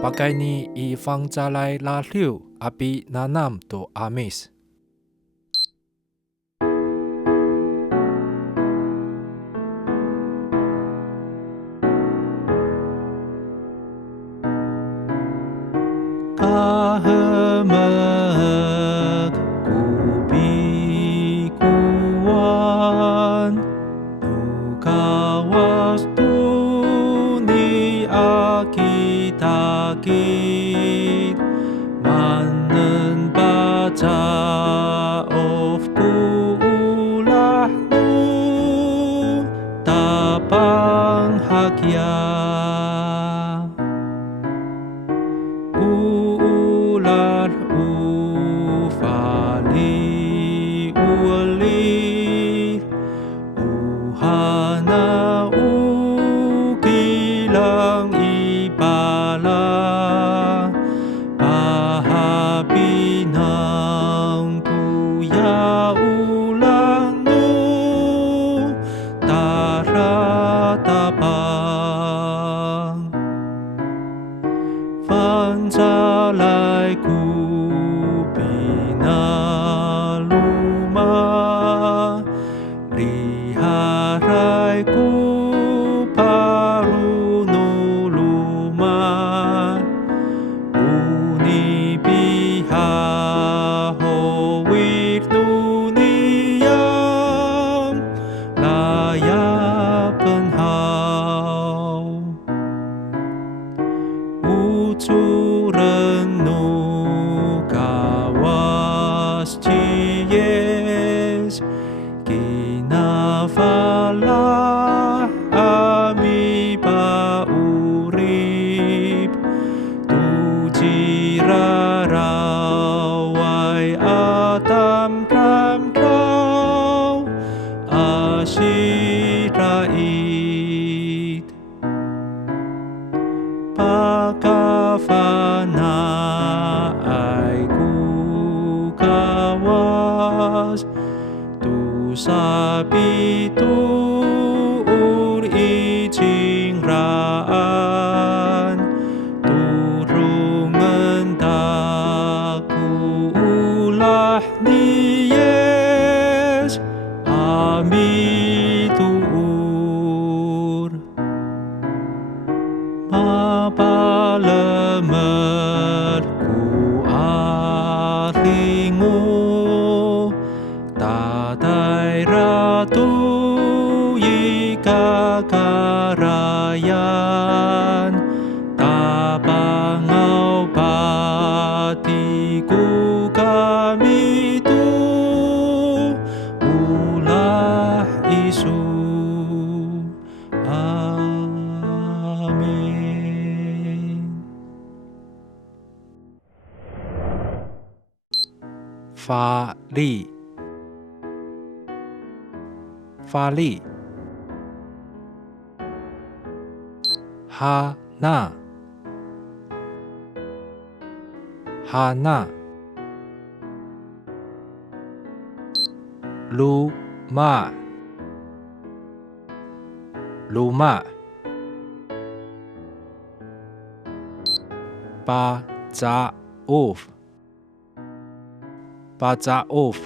Pakai ni I fang calai la liu api nanam to amis. Kahemek kubikuan tukawas tuni akitakit manen baca of kuulah nu tapang hakya ular ufali ulit uhana ukilang ipala pahapinang tuya ulang nu taratapang Pancalai ku pinaluma Liharai ku parunuluma Unipiha howir nuniyam Layapan hau Ucuren no kawas ciyes Kinafala ami paurip Tujirarawai atam pram kau Asyirait Pakafana ay ku kawas Tu sabi tuur icing raan Turungan taku ulah niyes Ami tuur Mapalamat ku atingo Tatay ratu ikakarayan Tapangaw pati ku kami tu ulah isu Fali Fali Hana Hana Luma Luma Pacauf Pacauf